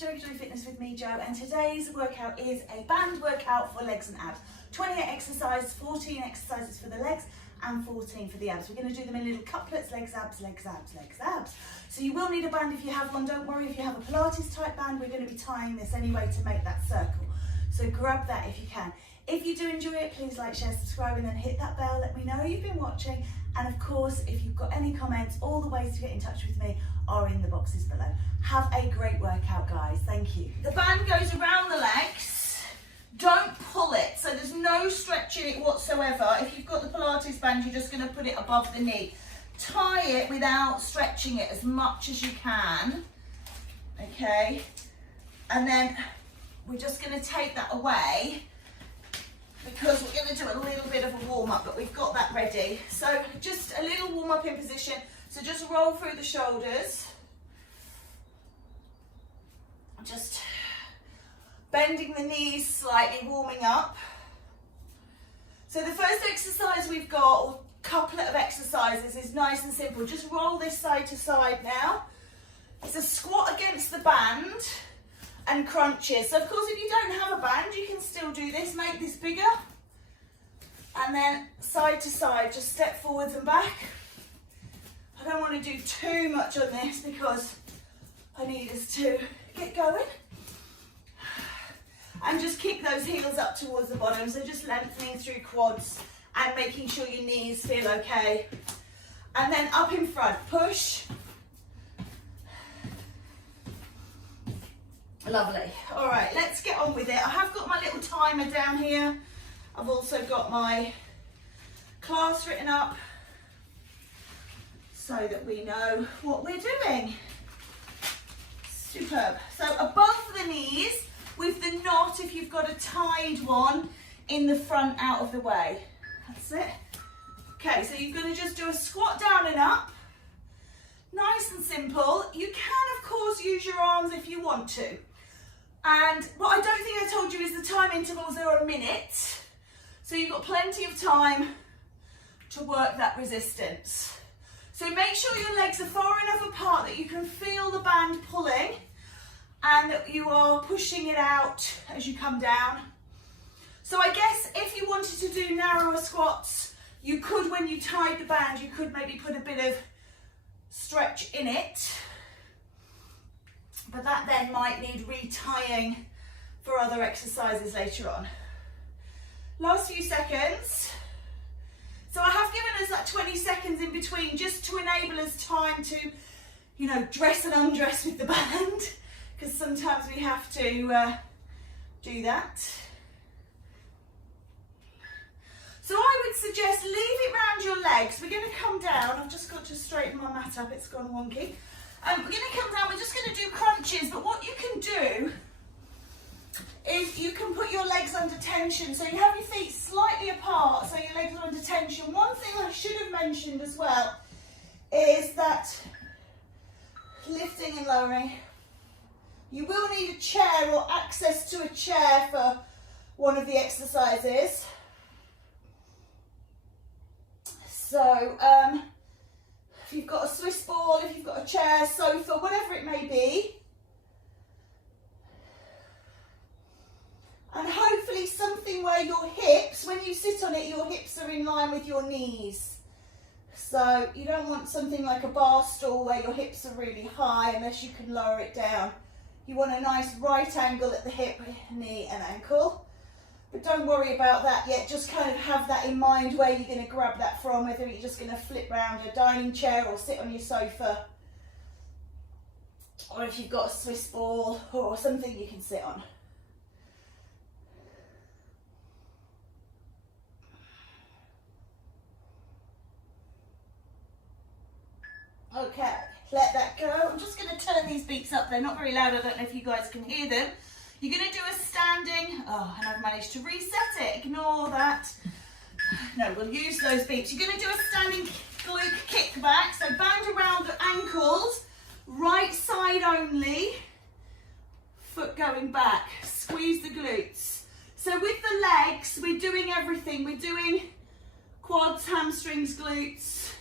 JoJo Fitness with me, Jo, and today's workout is a band workout for legs and abs. 28 exercises, 14 exercises for the legs and 14 for the abs. We're going to do them in little couplets, legs, abs, legs, abs, legs, abs. So you will need a band if you have one. Don't worry if you have a Pilates type band, we're going to be tying this anyway to make that circle. So grab that if you can. If you do enjoy it, please like, share, subscribe, and then hit that bell. Let me know you've been watching. And of course, if you've got any comments, all the ways to get in touch with me are in the boxes below. Have a great workout, guys. Thank you. The band goes around the legs. Don't pull it. So there's no stretching it whatsoever. If you've got the Pilates band, you're just going to put it above the knee. Tie it without stretching it as much as you can. Okay. And then we're just going to take that away, because we're going to do a little bit of a warm-up, but we've got that ready. So just a little warm-up in position. So just roll through the shoulders. Just bending the knees slightly, warming up. So the first exercise we've got, or couplet of exercises, is nice and simple. Just roll this side to side now. It's a squat against the band and crunches. So of course, if you don't have a band, you can still do this. Make this bigger. And then side to side, just step forwards and back. I don't want to do too much on this because I need us to get going. And just kick those heels up towards the bottom. So just lengthening through quads and making sure your knees feel okay. And then up in front, push. Lovely. All right, let's get on with it. I have got my little timer down here. I've also got my class written up so that we know what we're doing. Superb. So above the knees with the knot, if you've got a tied one, in the front out of the way. That's it. Okay, so you're going to just do a squat down and up. Nice and simple. You can, of course, use your arms if you want to. And what I don't think I told you is the time intervals are a minute. So you've got plenty of time to work that resistance. So make sure your legs are far enough apart that you can feel the band pulling and that you are pushing it out as you come down. So I guess if you wanted to do narrower squats, you could, when you tied the band, you could maybe put a bit of stretch in it. But that then might need retying for other exercises later on. Last few seconds. So I have given us that 20 seconds in between just to enable us time to, you know, dress and undress with the band, because sometimes we have to do that. So I would suggest leave it round your legs. We're going to come down. I've just got to straighten my mat up. It's gone wonky. We're going to come down, we're just going to do crunches, but what you can do is you can put your legs under tension. So you have your feet slightly apart, so your legs are under tension. One thing I should have mentioned as well is that lifting and lowering, you will need a chair or access to a chair for one of the exercises. So, if you've got a Swiss ball, if you've got a chair, sofa, whatever it may be. And hopefully something where your hips, when you sit on it, your hips are in line with your knees. So you don't want something like a bar stool where your hips are really high unless you can lower it down. You want a nice right angle at the hip, knee and ankle. But don't worry about that yet, just kind of have that in mind where you're going to grab that from, whether you're just going to flip round a dining chair or sit on your sofa, or if you've got a Swiss ball or something you can sit on. Okay, let that go. I'm just going to turn these beats up. They're not very loud. I don't know if you guys can hear them. You're going to do a standing, oh, and I've managed to reset it, ignore that. No, we'll use those beeps. You're going to do a standing glute kick back, so band around the ankles, right side only, foot going back, squeeze the glutes. So with the legs, we're doing everything. We're doing quads, hamstrings, glutes,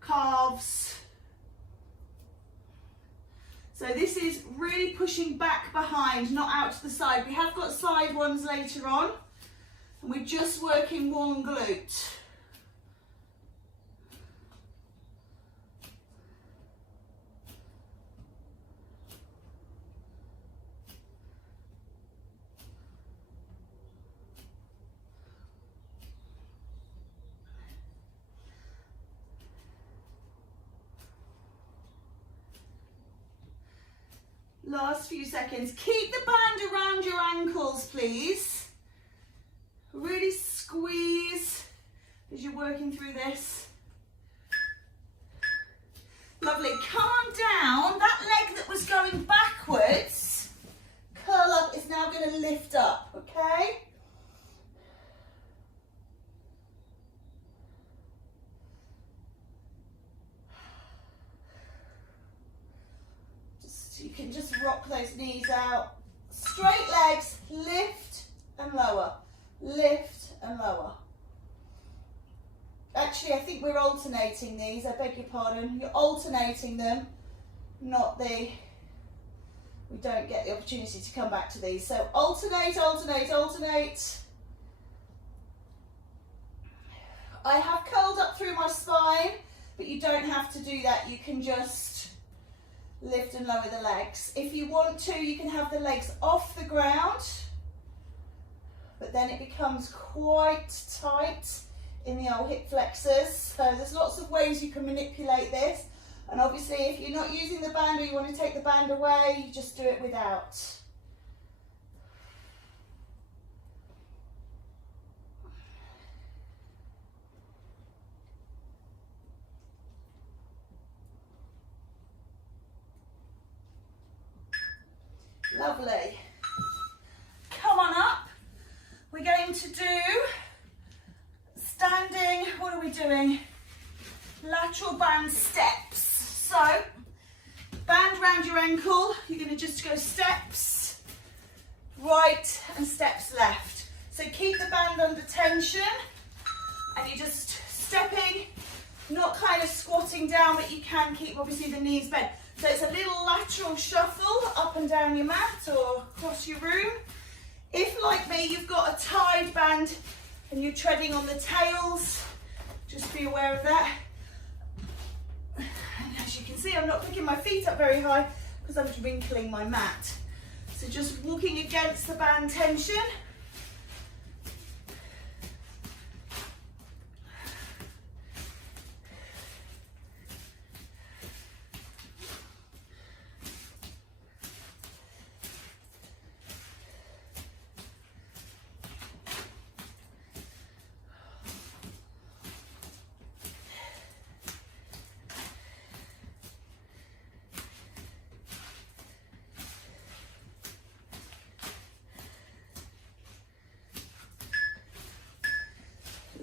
calves. So So this is really pushing back behind, not out to the side. We have got side ones later on, and we're just working one glute. Last few seconds. Keep the band around your ankles, please. Really squeeze as you're working through this. Lovely. Come on down. That leg that was going backwards, curl up, is now going to lift up, okay? You can just rock those knees out. Straight legs, lift and lower, lift and lower. Actually, I think we're alternating these, I beg your pardon. You're alternating them, not the, we don't get the opportunity to come back to these. So alternate, alternate, alternate. I have curled up through my spine, but you don't have to do that. You can just lift and lower the legs. If you want to, you can have the legs off the ground, but then it becomes quite tight in the old hip flexors. So there's lots of ways you can manipulate this. And obviously, if you're not using the band or you want to take the band away, you just do it without. Lovely. Come on up. We're going to do standing, what are we doing? Lateral band steps. So, band around your ankle. You're going to just go steps right and steps left. So keep the band under tension and you're just stepping, not kind of squatting down, but you can keep obviously the knees bent. So it's a little lateral shuffle up and down your mat or across your room. If, like me, you've got a tied band and you're treading on the tails, just be aware of that. And as you can see, I'm not picking my feet up very high because I'm wrinkling my mat. So just walking against the band tension.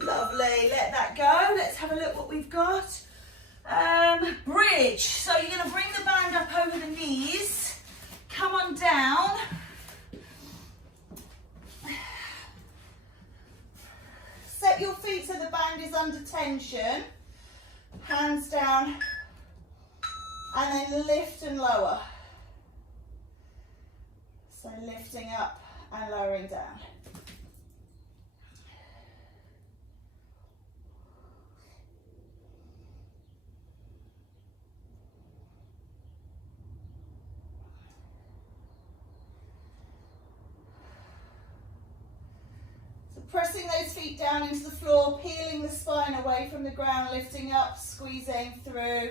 Lovely, let that go. Let's have a look what we've got. Bridge. So you're going to bring the band up over the knees. Come on down. Set your feet so the band is under tension. Hands down. And then lift and lower. So lifting up and lowering down. Pressing those feet down into the floor, peeling the spine away from the ground, lifting up, squeezing through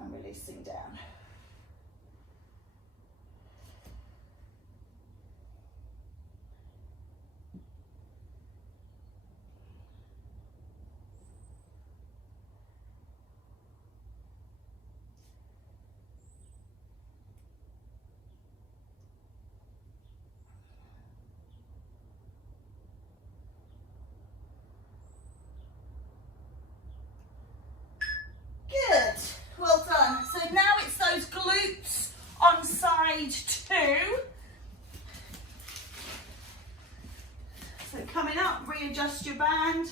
and releasing down. Side two. So coming up, readjust your band,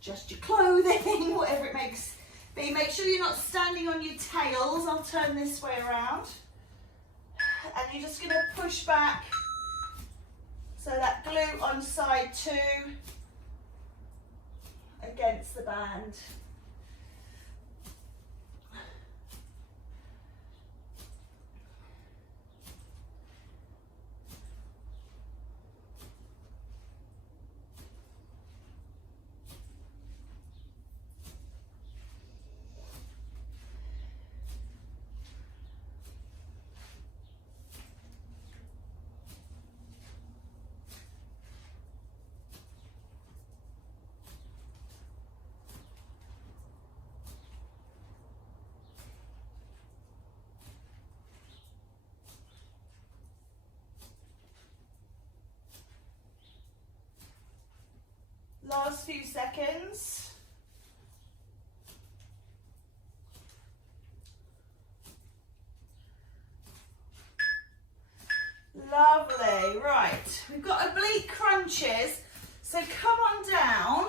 adjust your clothing, whatever it makes be. Make sure you're not standing on your tails. I'll turn this way around. and you're just going to push back. So that glute on side 2 against the band. Last few seconds. Lovely. Right, we've got oblique crunches. So come on down.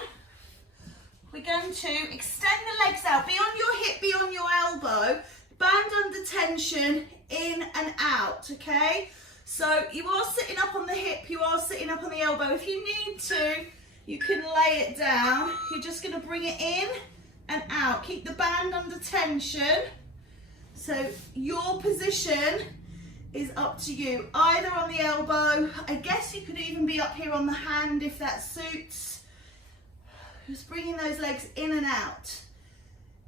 We're going to extend the legs out. Be on your hip, be on your elbow. Band under tension, in and out, okay? So you are sitting up on the hip, you are sitting up on the elbow. If you need to, you can lay it down. You're just going to bring it in and out. Keep the band under tension. So your position is up to you. Either on the elbow, I guess you could even be up here on the hand if that suits. Just bringing those legs in and out.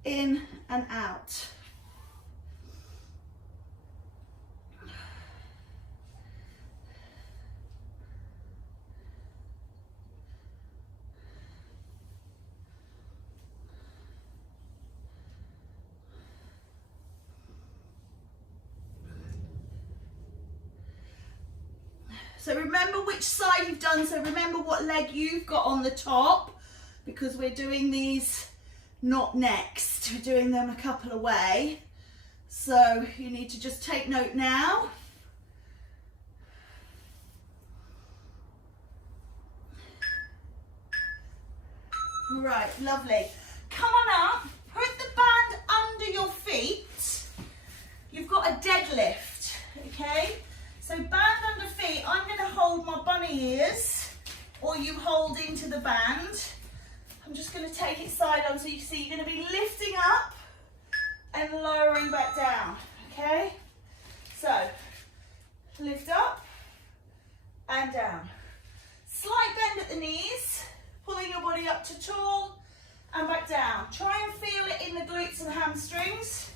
In and out. So remember which side you've done, so remember what leg you've got on the top, because we're doing these not next, we're doing them a couple away. So you need to just take note now. Right, lovely. Come on up, put the band under your feet. You've got a deadlift, okay? So band under feet, I'm going to hold my bunny ears, or you hold into the band. I'm just going to take it side on so you can see you're going to be lifting up and lowering back down, okay? So, lift up and down. Slight bend at the knees, pulling your body up to tall and back down. Try and feel it in the glutes and hamstrings.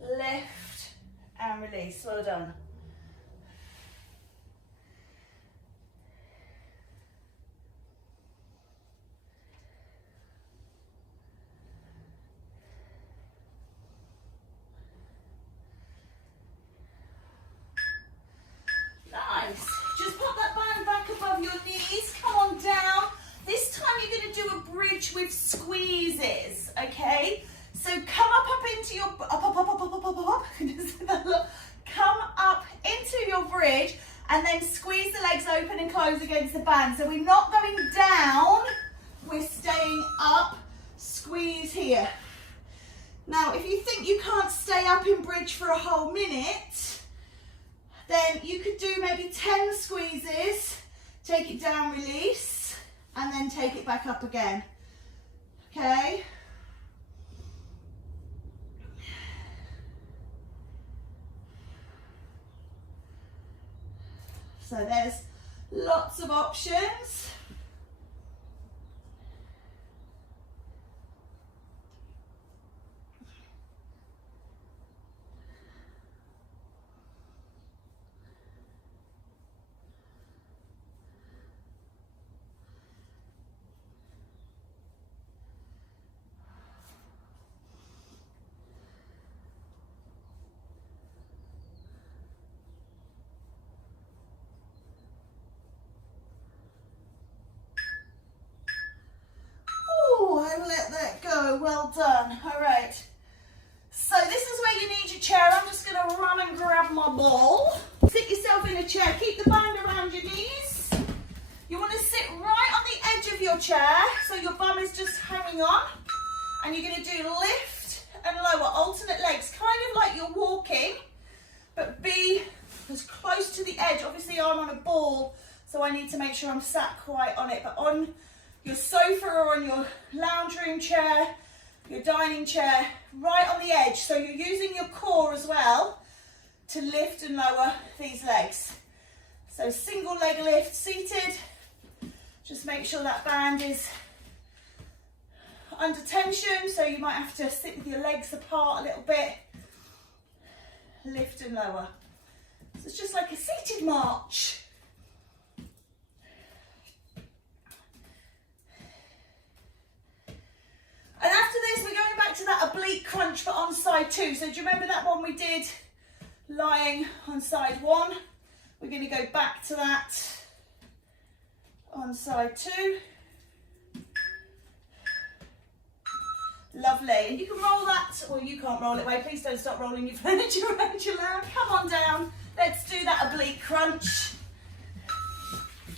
Lift and release. Well done. Nice. Just pop that band back above your knees. Come on down. This time you're going to do a bridge with squeezes, okay? So come up into your, come up into your bridge and then squeeze the legs open and close against the band. So we're not going down, we're staying up, squeeze here. Now, if you think you can't stay up in bridge for a whole minute, then you could do maybe 10 squeezes, take it down, release, and then take it back up again, okay? So there's lots of options. go, well done. All right. So this is where you need your chair. I'm just going to run and grab my ball. Sit yourself in a chair. Keep the band around your knees. You want to sit right on the edge of your chair, so your bum is just hanging on. And you're going to do lift and lower, alternate legs, kind of like you're walking, but be as close to the edge. Obviously I'm on a ball, so I need to make sure I'm sat quite on it, but on your sofa or on your lounge room chair, your dining chair, right on the edge. So you're using your core as well to lift and lower these legs. So single leg lift, seated. Just make sure that band is under tension, so you might have to sit with your legs apart a little bit. Lift and lower. So it's just like a seated march. And after this, we're going back to that oblique crunch, but on side 2. So do you remember that one we did lying on side 1? We're going to go back to that on side 2. Lovely. And you can roll that, well, you can't roll it away. Please don't stop rolling your furniture around your lounge. Come on down. Let's do that oblique crunch.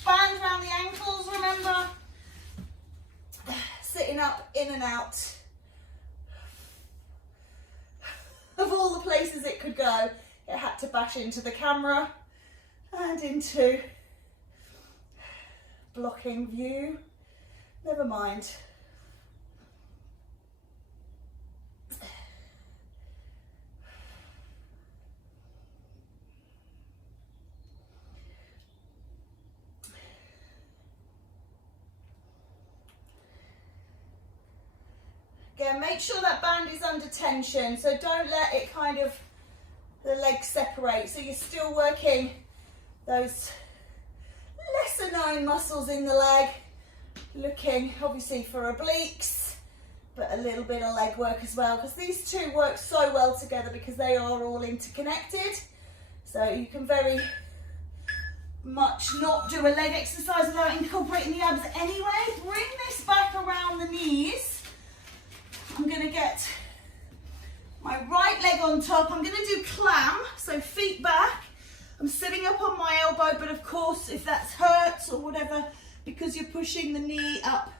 Band around the ankles, remember. Sitting up, in and out. Of all the places it could go, it had to bash into the camera and into blocking view. Never mind. Again, make sure that band is under tension, so don't let it kind of, the legs separate. So you're still working those lesser known muscles in the leg, looking obviously for obliques, but a little bit of leg work as well, because these two work so well together because they are all interconnected. So you can very much not do a leg exercise without incorporating the abs anyway. Bring this back around the knees. I'm going to get my right leg on top. I'm going to do clam, so feet back. I'm sitting up on my elbow, but of course, if that hurts or whatever, because you're pushing the knee up,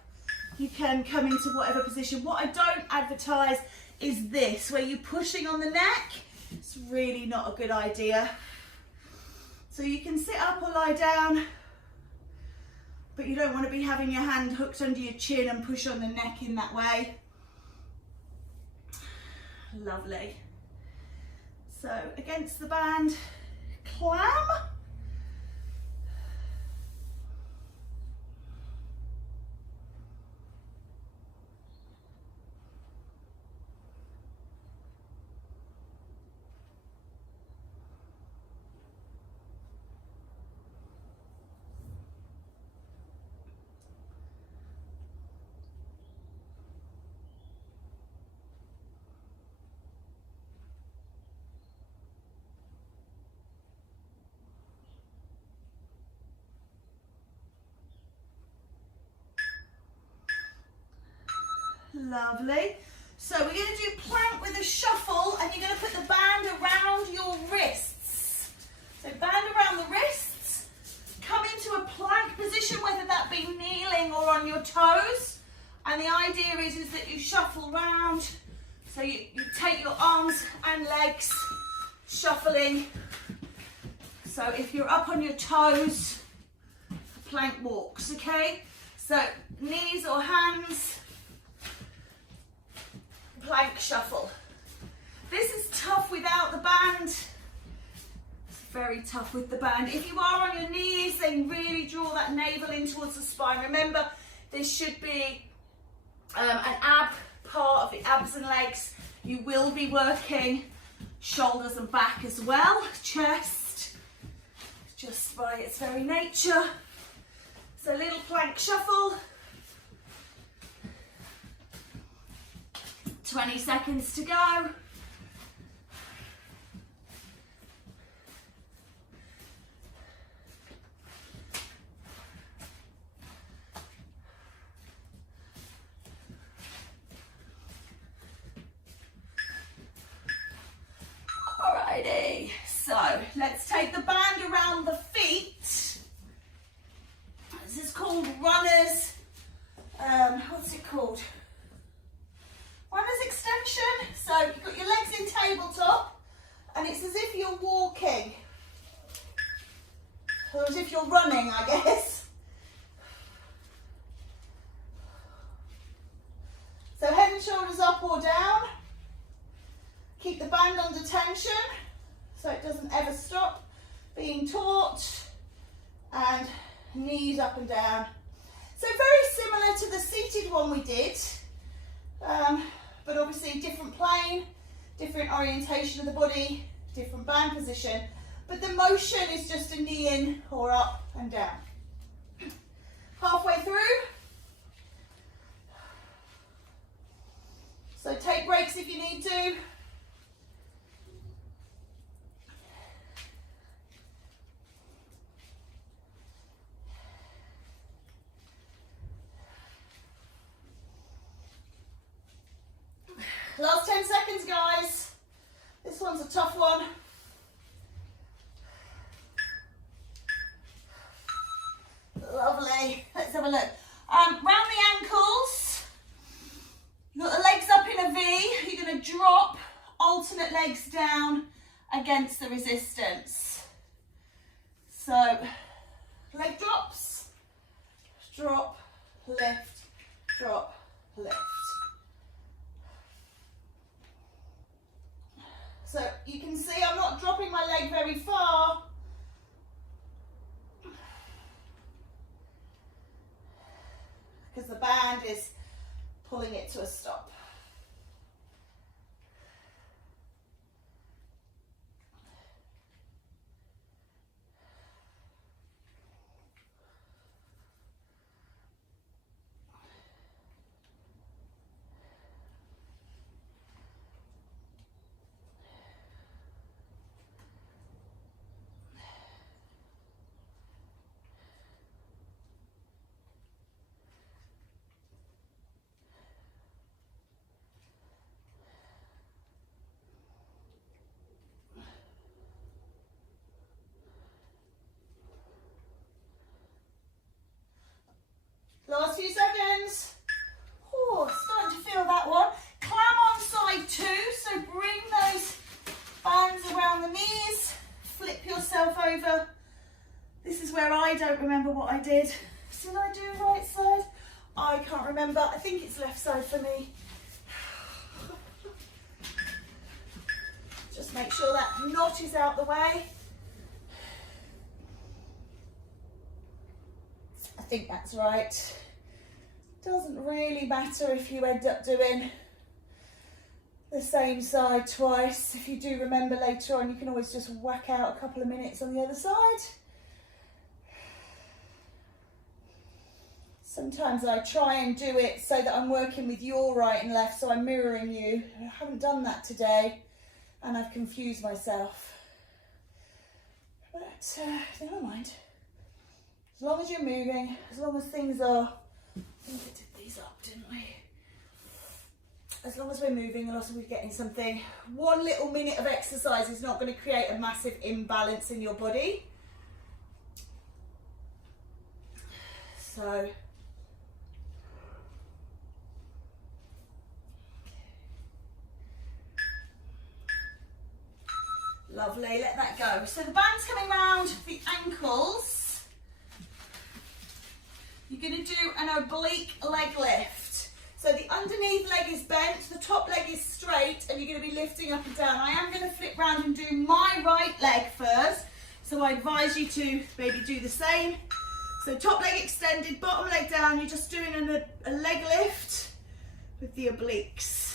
you can come into whatever position. What I don't advertise is this, where you're pushing on the neck. It's really not a good idea. So you can sit up or lie down, but you don't want to be having your hand hooked under your chin and push on the neck in that way. Lovely. So against the band, clam. Lovely. So we're going to do plank with a shuffle, and you're going to put the band around your wrists. So band around the wrists, come into a plank position, whether that be kneeling or on your toes. And the idea is that you shuffle round. So you take your arms and legs, shuffling. So if you're up on your toes, plank walks, okay? So knees or hands, plank shuffle. This is tough without the band. It's very tough with the band. If you are on your knees, then really draw that navel in towards the spine. Remember, this should be an ab part of the abs and legs. You will be working shoulders and back as well, chest, just by its very nature. So little plank shuffle. 20 seconds to go. Alrighty, so let's take the band around the feet. This is called runners, what's it called? Runners extension. So you've got your legs in tabletop and it's as if you're walking, or as if you're running, I guess. So head and shoulders up or down. Keep the band under tension so it doesn't ever stop being taut, and knees up and down. So very similar to the seated one we did, but obviously different plane, different orientation of the body, different band position, but the motion is just a knee in or up and down. Halfway through. So take breaks if you need to. Last 10 seconds, guys. This one's a tough one. Lovely. Let's have a look. Round the ankles. You've got the legs up in a V. You're going to drop, alternate legs down against the resistance. So, leg drops, drop, lift, drop, lift. So you can see I'm not dropping my leg very far. Because the band is pulling it to a stop. Last few seconds. Oh, starting to feel that one. Clam on side two, so bring those bands around the knees. Flip yourself over. This is where I don't remember what I did. Did I do right side? I can't remember. I think it's left side for me. Just make sure that knot is out the way. I think that's right. Doesn't really matter if you end up doing the same side twice. If you do remember later on, you can always just whack out a couple of minutes on the other side. Sometimes I try and do it so that I'm working with your right and left, so I'm mirroring you. I haven't done that today and I've confused myself. But never mind. As long as you're moving, as long as things are, I think I did these up, didn't we? As long as we're moving, and also we're getting something. 1 little minute of exercise is not going to create a massive imbalance in your body. So, lovely, let that go. So the band's coming round the ankles. You're going to do an oblique leg lift. So the underneath leg is bent, the top leg is straight, and you're going to be lifting up and down. I am going to flip round and do my right leg first. So I advise you to maybe do the same. So top leg extended, bottom leg down. You're just doing a leg lift with the obliques.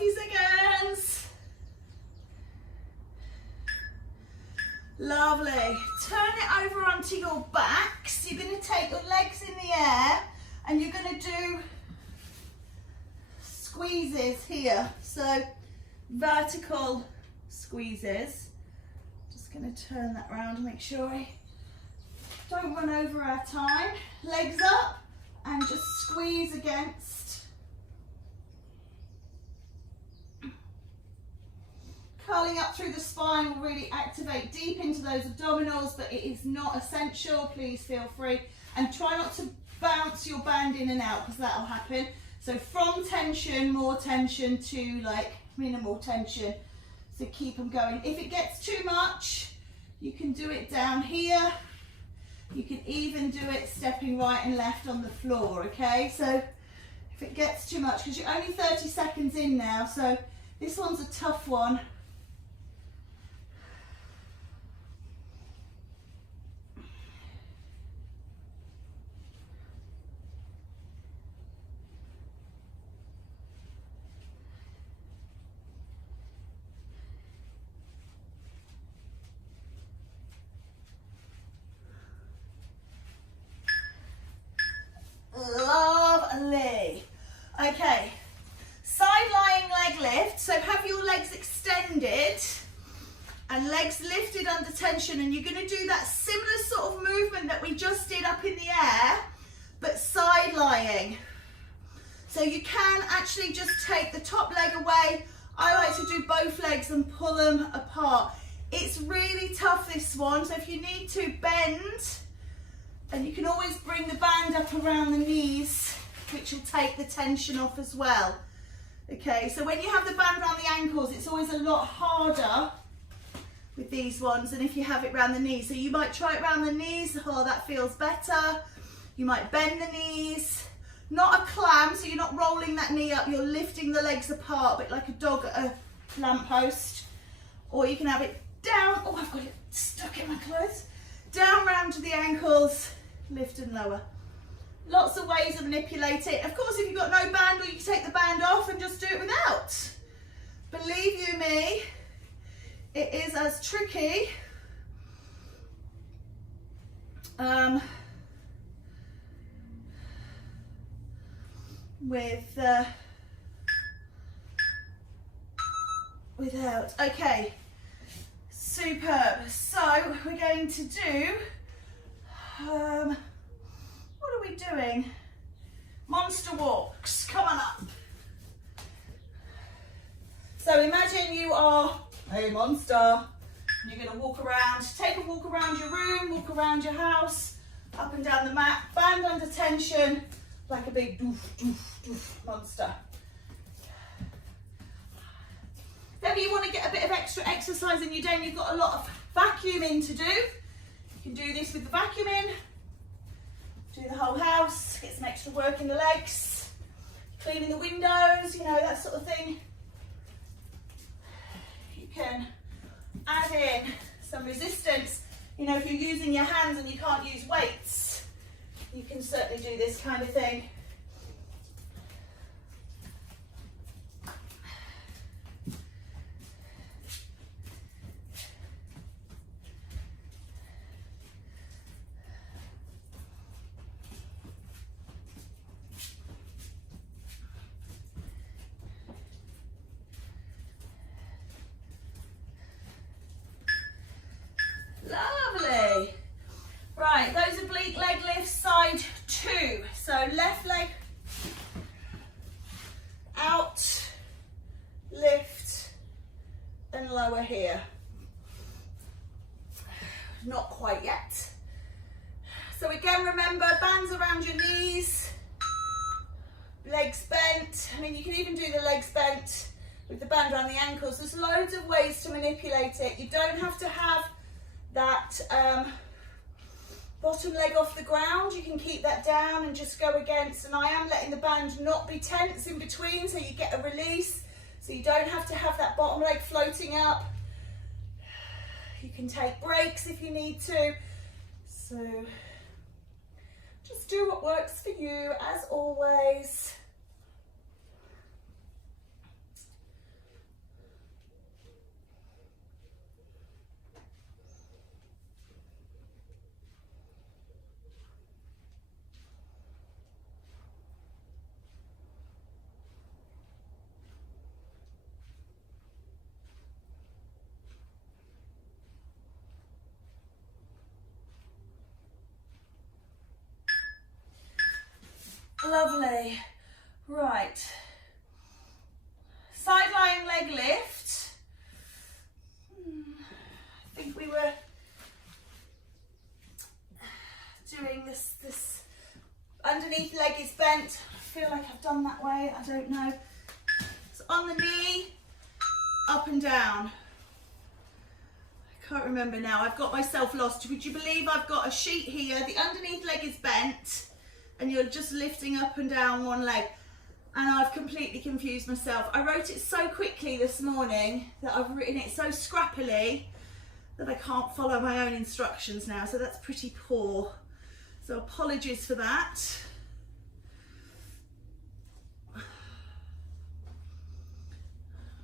few seconds. Lovely. Turn it over onto your back. So you're going to take your legs in the air and you're going to do squeezes here. So vertical squeezes. Just going to turn that around to make sure I don't run over our time. Legs up and just squeeze against. Curling up through the spine will really activate deep into those abdominals, but it is not essential. Please feel free and try not to bounce your band in and out because that'll happen. So from tension, more tension to like minimal tension. So keep them going. If it gets too much, you can do it down here. You can even do it stepping right and left on the floor, okay? So if it gets too much, because you're only 30 seconds in now, so this one's a tough one. Lovely. Okay, side lying leg lift. So have your legs extended and legs lifted under tension, and you're going to do that similar sort of movement that we just did up in the air, but side lying. So you can actually just take the top leg away. I like to do both legs and pull them apart. It's really tough, this one, so if you need to bend, and you can always bring the band up around the knees, which will take the tension off as well. Okay, so when you have the band around the ankles, it's always a lot harder with these ones than if you have it around the knees. So you might try it around the knees, oh, that feels better. You might bend the knees. Not a clam, so you're not rolling that knee up, you're lifting the legs apart, a bit like a dog at a lamppost. Or you can have it down, oh, I've got it stuck in my clothes. Down round to the ankles, lift and lower. Lots of ways to manipulate it. Of course, if you've got no band, or you can take the band off and just do it without. Believe you me, it is as tricky without. Okay, superb. So we're going to do, what are we doing? Monster walks. Come on up. So imagine you are a monster. You're going to walk around, take a walk around your room, walk around your house, up and down the mat, band under tension, like a big doof, doof, doof monster. Maybe you want to get a bit of extra exercise in your day and you've got a lot of vacuuming to do. You can do this with the vacuum in, do the whole house, get some extra work in the legs, cleaning the windows, you know, that sort of thing. You can add in some resistance. You know, if you're using your hands and you can't use weights, you can certainly do this kind of thing. Lovely. Right, those oblique leg lifts, side 2. So left leg out, lift and lower here. Not quite yet. So again, remember, bands around your knees, legs bent. I mean, you can even do the legs bent with the band around the ankles. There's loads of ways to manipulate it. You don't have to have that bottom leg off the ground. You can keep that down and just go against, and I am letting the band not be tense in between, so you get a release, so you don't have to have that bottom leg floating up. You can take breaks if you need to, so just do what works for you, as always. lovely. Right. Side lying leg lift. I think we were doing this underneath leg is bent. I feel like I've done that way, I don't know. So on the knee, up and down. I can't remember now, I've got myself lost. Would you believe I've got a sheet here, the underneath leg is bent and you're just lifting up and down one leg, and I've completely confused myself. I wrote it so quickly this morning that I've written it so scrappily that I can't follow my own instructions now, so that's pretty poor. So apologies for that.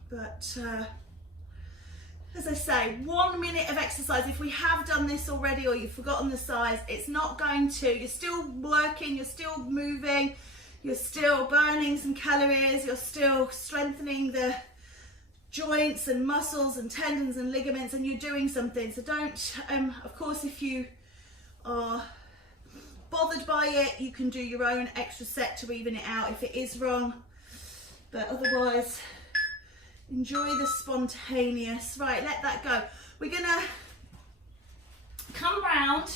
But as I say, 1 minute of exercise. If we have done this already or you've forgotten the size, it's not going to. You're still working, you're still moving, you're still burning some calories, you're still strengthening the joints and muscles and tendons and ligaments, and you're doing something. So don't, of course, if you are bothered by it, you can do your own extra set to even it out if it is wrong, but otherwise enjoy the spontaneous. Right, let that go. We're gonna come round,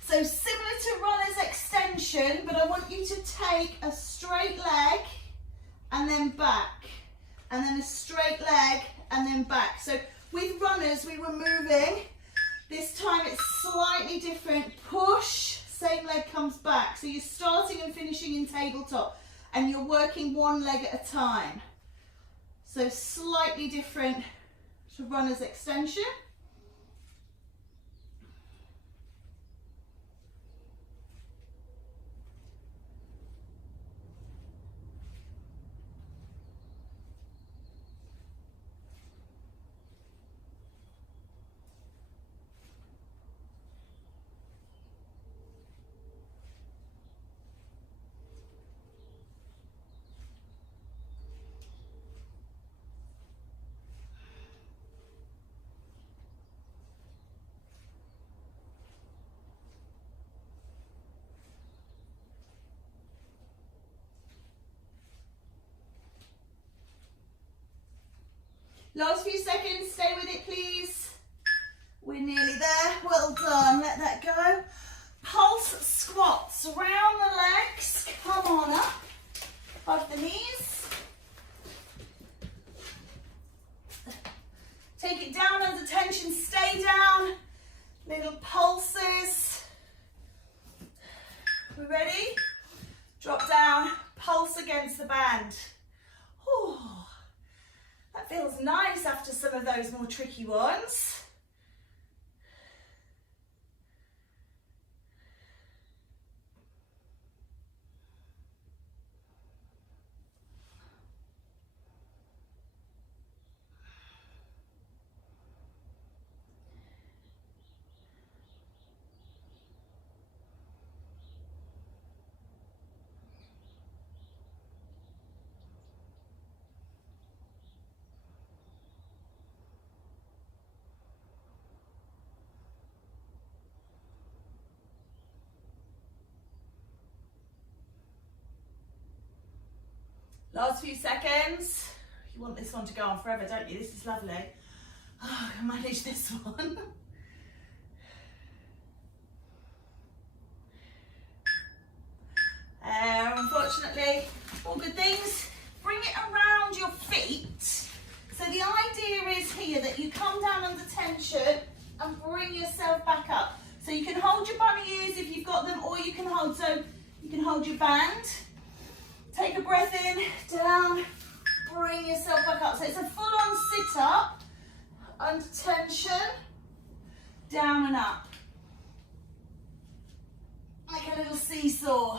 so similar to runner's extension, but I want you to take a straight leg and then back, and then a straight leg and then back. So with runners we were moving, this time it's slightly different. Push, same leg comes back. So you're starting and finishing in tabletop and you're working one leg at a time. So slightly different to runner's extension. Last few seconds, stay with it please. We're nearly there, well done, let that go. Pulse squats, round the legs, come on up, above the knees. Take it down under tension, stay down, little pulses. We ready? Drop down, pulse against the band. Ooh. That feels nice after some of those more tricky ones. Last few seconds. You want this one to go on forever, don't you? This is lovely. Oh, I can manage this one. Unfortunately, all good things. Bring it around your feet. So the idea is here that you come down under tension and bring yourself back up. So you can hold your bunny ears if you've got them, or you can hold your band. Take a breath in, down, bring yourself back up. So it's a full-on sit-up, under tension, down and up. Like a little seesaw.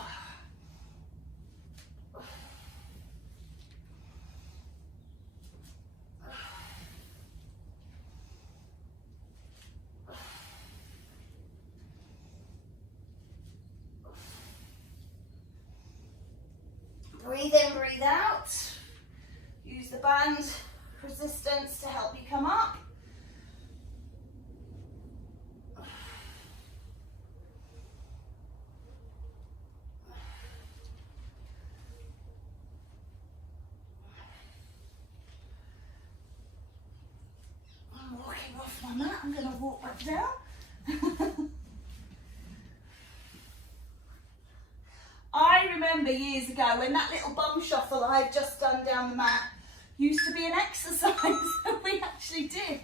Breathe in, breathe out. Use the band resistance to help you come up. my mat. I'm going to walk back down. I remember years ago when that little bum shuffle I had just done down the mat used to be an exercise that we actually did.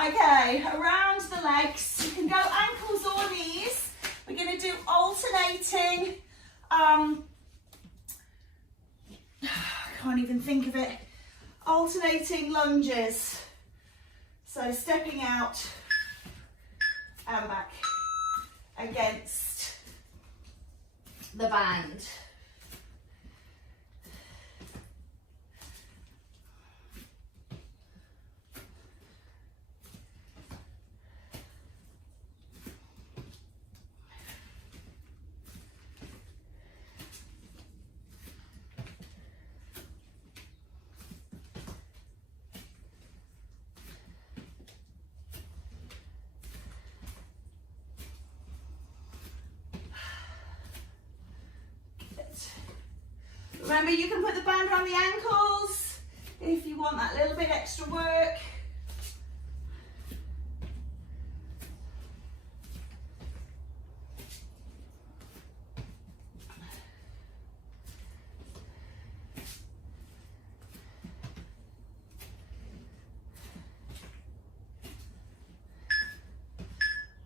Okay, around the legs. You can go ankles or knees. We're going to do alternating, I can't even think of it, alternating lunges. So stepping out and back against the band. Remember, you can put the band around the ankles if you want that little bit extra work.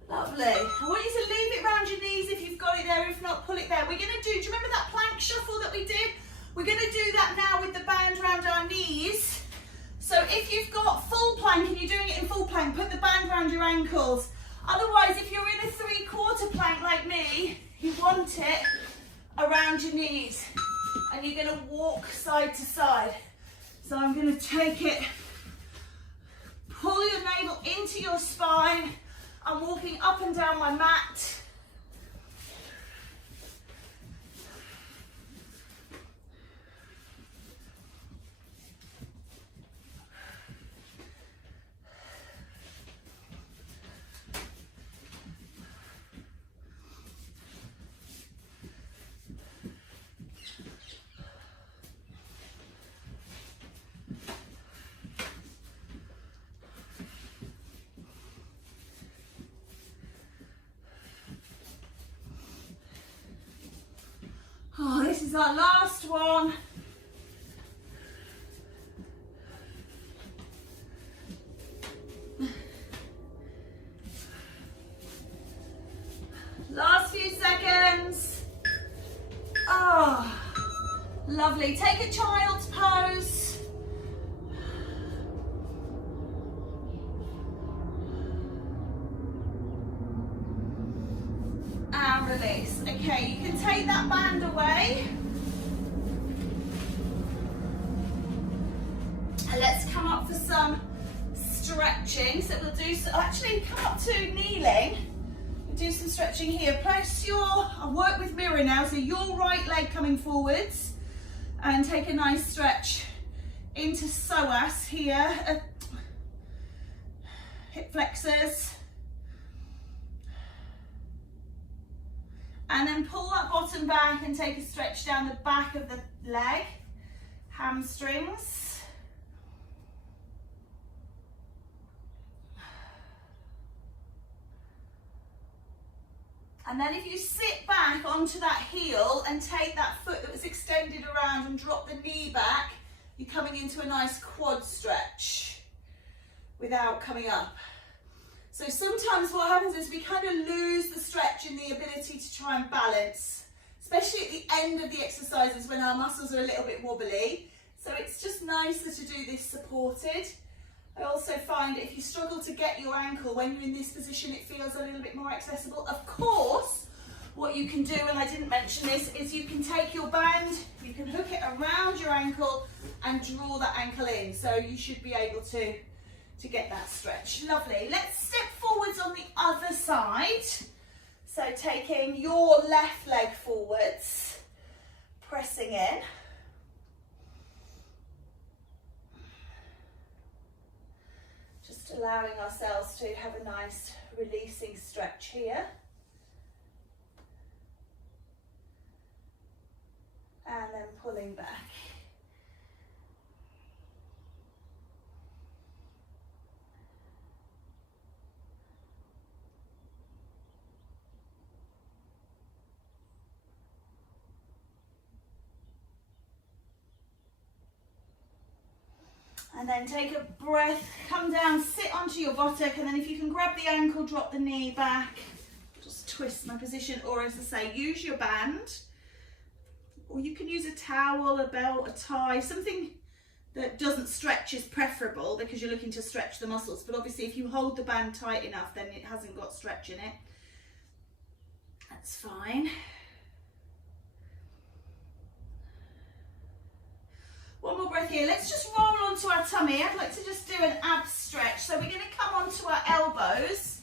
Lovely. I want you to leave it around your knees if you've got it there. If not, pull it there. We're going to do you remember that plank shuffle that we did? We're going to do that now with the band around our knees. So if you've got full plank and you're doing it in full plank, put the band around your ankles. Otherwise, if you're in a 3/4 plank like me, you want it around your knees. And you're going to walk side to side. So I'm going to take it, pull your navel into your spine. I'm walking up and down my mat. Oh, this is our last one. Last few seconds. Oh, lovely. Take a child's pose. And release. Okay, you can take that band away. And let's come up for some stretching. So we'll do, actually come up to kneeling. We'll do some stretching here. Press your, I'll work with mirror now, so your right leg coming forwards. And take a nice stretch into psoas here. Hip flexors. And then pull that bottom back and take a stretch down the back of the leg, hamstrings. And then if you sit back onto that heel and take that foot that was extended around and drop the knee back, you're coming into a nice quad stretch without coming up. So sometimes what happens is we kind of lose the stretch in the ability to try and balance, especially at the end of the exercises when our muscles are a little bit wobbly. So it's just nicer to do this supported. I also find if you struggle to get your ankle when you're in this position, it feels a little bit more accessible. Of course, what you can do, and I didn't mention this, is you can take your band, you can hook it around your ankle and draw that ankle in. So you should be able to get that stretch. Lovely. Let's step forwards on the other side. So taking your left leg forwards, pressing in. Just allowing ourselves to have a nice releasing stretch here. And then pulling back. And then take a breath, come down, sit onto your buttock, and then if you can grab the ankle, drop the knee back. Just twist my position, or as I say, use your band. Or you can use a towel, a belt, a tie, something that doesn't stretch is preferable because you're looking to stretch the muscles. But obviously if you hold the band tight enough, then it hasn't got stretch in it. That's fine. One more breath here. Let's just roll onto our tummy. I'd like to just do an ab stretch. So we're going to come onto our elbows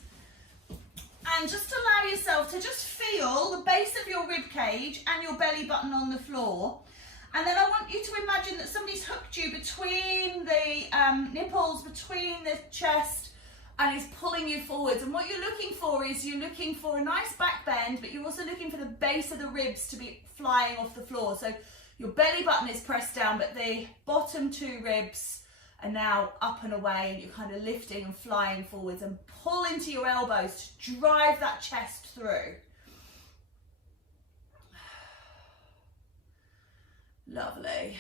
and just allow yourself to just feel the base of your rib cage and your belly button on the floor. And then I want you to imagine that somebody's hooked you between the nipples, between the chest, and is pulling you forwards. And what you're looking for is you're looking for a nice back bend, but you're also looking for the base of the ribs to be flying off the floor. So your belly button is pressed down, but the bottom two ribs are now up and away, and you're kind of lifting and flying forwards, and pull into your elbows to drive that chest through. Lovely.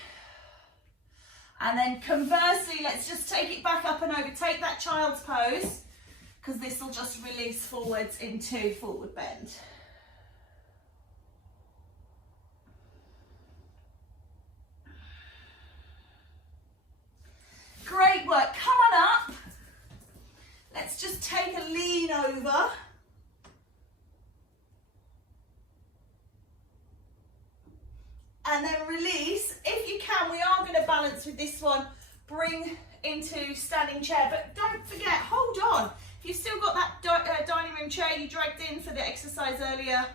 And then conversely, let's just take it back up and over. Take that child's pose, because this will just release forwards into forward bend. Great work. Come on up. Let's just take a lean over. And then release. If you can, we are going to balance with this one. Bring into standing chair. But don't forget, hold on. If you've still got that dining room chair you dragged in for the exercise earlier,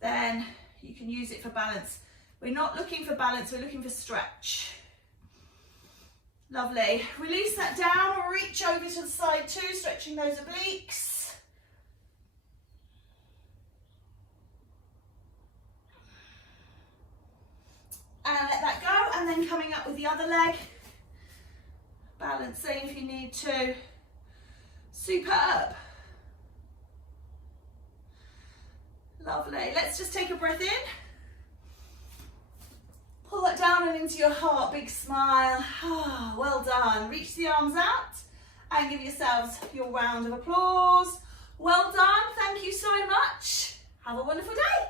then you can use it for balance. We're not looking for balance, we're looking for stretch. Lovely. Release that down or reach over to the side too, stretching those obliques. And let that go, and then coming up with the other leg. Balancing if you need to. Superb. Lovely. Let's just take a breath in. Pull that down and into your heart, big smile. Ah, well done. Reach the arms out and give yourselves your round of applause. Well done, thank you so much. Have a wonderful day.